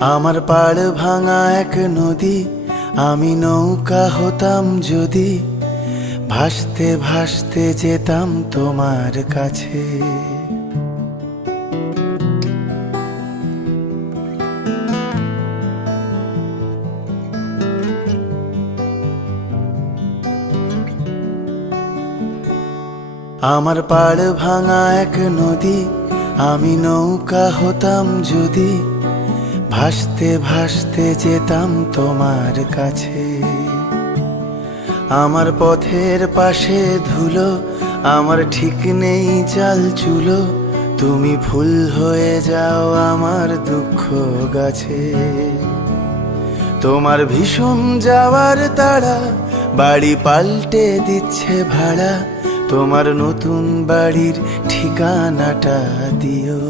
আমার পাড় ভাঙা এক নদী, আমি নৌকা হতাম যদি, ভাসতে ভাসতে যেতাম তোমার কাছে। আমার পাড় ভাঙা এক নদী, আমি নৌকা হতাম যদি, ভাসতে ভাসতে যেতাম তোমার কাছে। আমার পথের পাশে ধুলো, আমার ঠিক নেই চাল চুলো, তুমি ফুল হয়ে যাও আমার দুঃখ গাছে। তোমার ভীষণ যাওয়ার তাড়া, বাড়ি পাল্টে দিচ্ছে ভাড়া, তোমার নতুন বাড়ির ঠিকানাটা দিও।